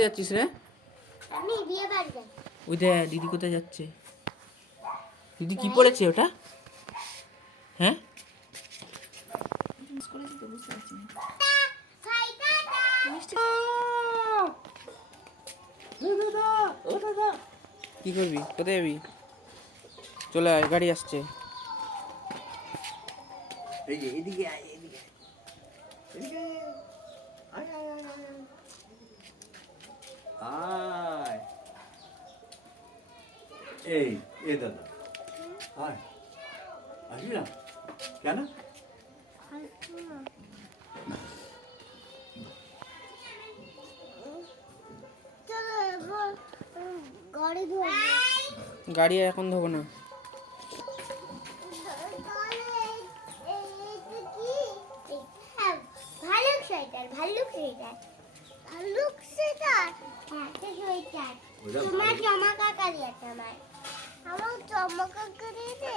যাচ্ছিস রে? আমি বিয়ে বাড়ি যাই। ওই দে দিদি কোথায় যাচ্ছে? দিদি কি পড়েছে ওটা? হ্যাঁ কি করবি? কোথায় যাবি? চলে আয়, গাড়ি আসছে। এই যে এদিকে আয়, এদিকে এদিকে আয়, আয় আয় আয় আয়। এই এ দাদা আয়, আসবি না কেন? গাড়ি এখন ধোবো না। তোমার জামা কাকা দিয়েছে আমার জামা কাকা দিয়েছে।